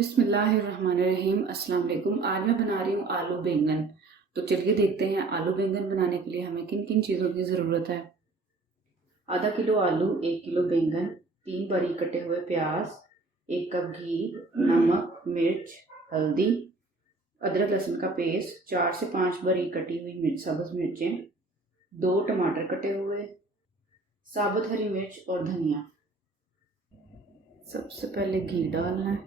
बिस्मिल्लाहिर्रहमानिर्रहीम। अस्सलाम वालेकुम। आज मैं बना रही हूँ आलू बैंगन। तो चलिए देखते हैं आलू बैंगन बनाने के लिए हमें किन किन चीज़ों की ज़रूरत है। आधा किलो आलू, 1 किलो बैंगन, 3 बारीक कटे हुए प्याज, 1 कप घी, नमक, मिर्च, हल्दी, अदरक लहसुन का पेस्ट, 4 से 5 बारीक कटी हुई सब्ज़ मिर्चें, 2 टमाटर कटे हुए, साबुत हरी मिर्च और धनिया। सबसे पहले घी डालना है।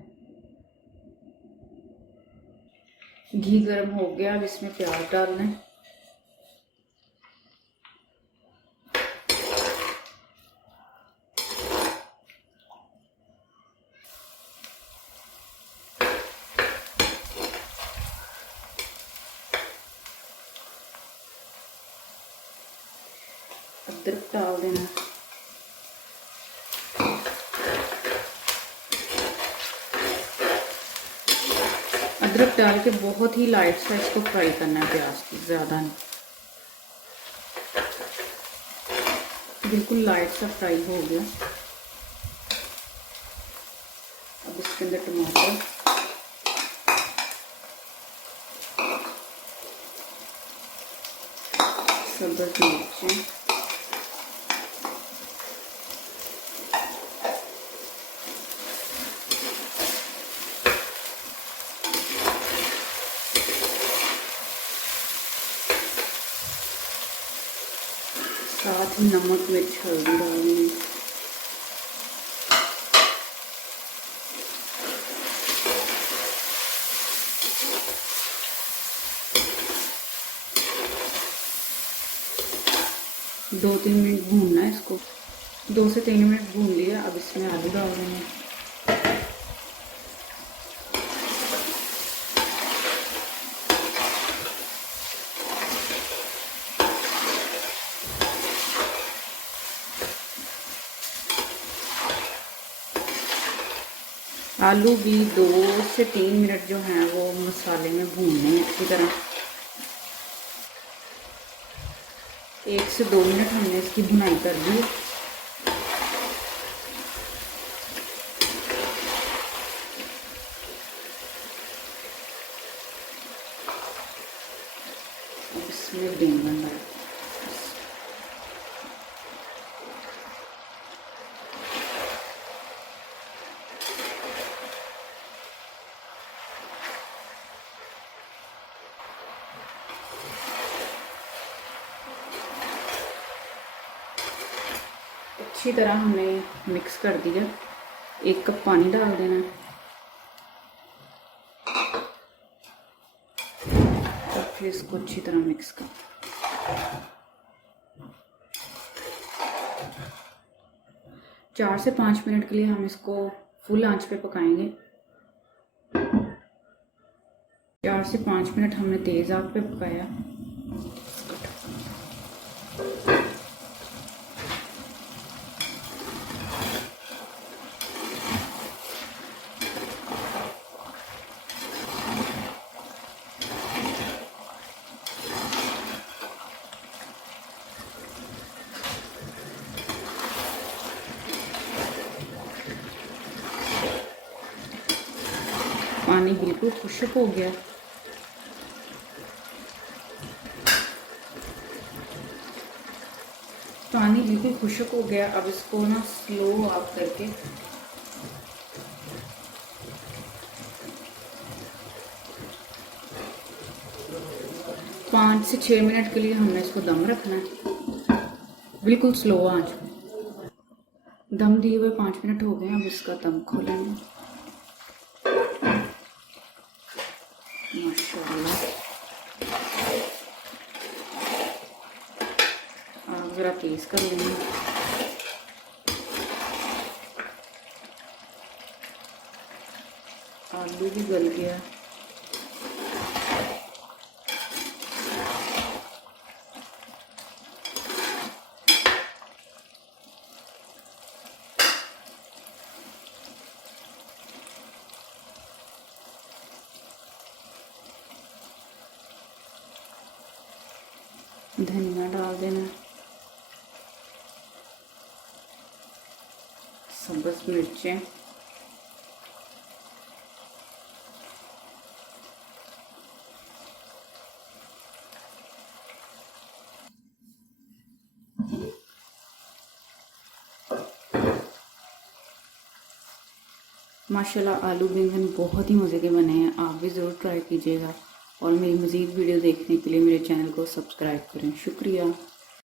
घी गर्म हो गया, अब इसमें प्याज डालना है। अदरक डाल देना। अदरक डाल के बहुत ही लाइट सा इसको फ्राई करना है, प्याज की ज़्यादा नहीं, बिल्कुल लाइट सा फ्राई हो गया। अब इसके अंदर टमाटर, सब्ज़ मिर्चें, साथ ही नमक, मिर्च, हल्दी डालनी है। दो तीन मिनट भूनना है इसको। 2 से 3 मिनट भून लिया। अब इसमें आलू डाल देंगे। आलू भी 2 से 3 मिनट जो हैं वो मसाले में भूनने हैं अच्छी तरह। 1 से 2 मिनट हमने इसकी भुनाई कर दी। इसमें बैंगन डाल, अच्छी तरह हमने मिक्स कर दिया। 1 कप पानी डाल देना। और फिर इसको अच्छी तरह मिक्स कर। 4 से 5 मिनट के लिए हम इसको फुल आंच पे पकाएंगे। 4 से 5 मिनट हमने तेज आंच पे पकाया। पानी बिल्कुल खुश्क हो गया। पानी बिल्कुल खुश्क हो गया। अब इसको ना स्लो ऑफ करके 5 से 6 मिनट के लिए हमने इसको दम रखना है, बिल्कुल स्लो आंच। दम दिए हुए 5 मिनट हो गए। अब इसका दम खोलेंगे। माशाल्लाह, आप ज़रा तेज़ कर लेंगे। आलू भी गल गया। धनिया डाल देना, सब्ज़ मिर्चें, माशाल्लाह आलू बैंगन बहुत ही मज़े के बने हैं, आप भी ज़रूर ट्राई कीजिएगा और मेरी मज़ीद वीडियो देखने के लिए मेरे चैनल को सब्सक्राइब करें। शुक्रिया।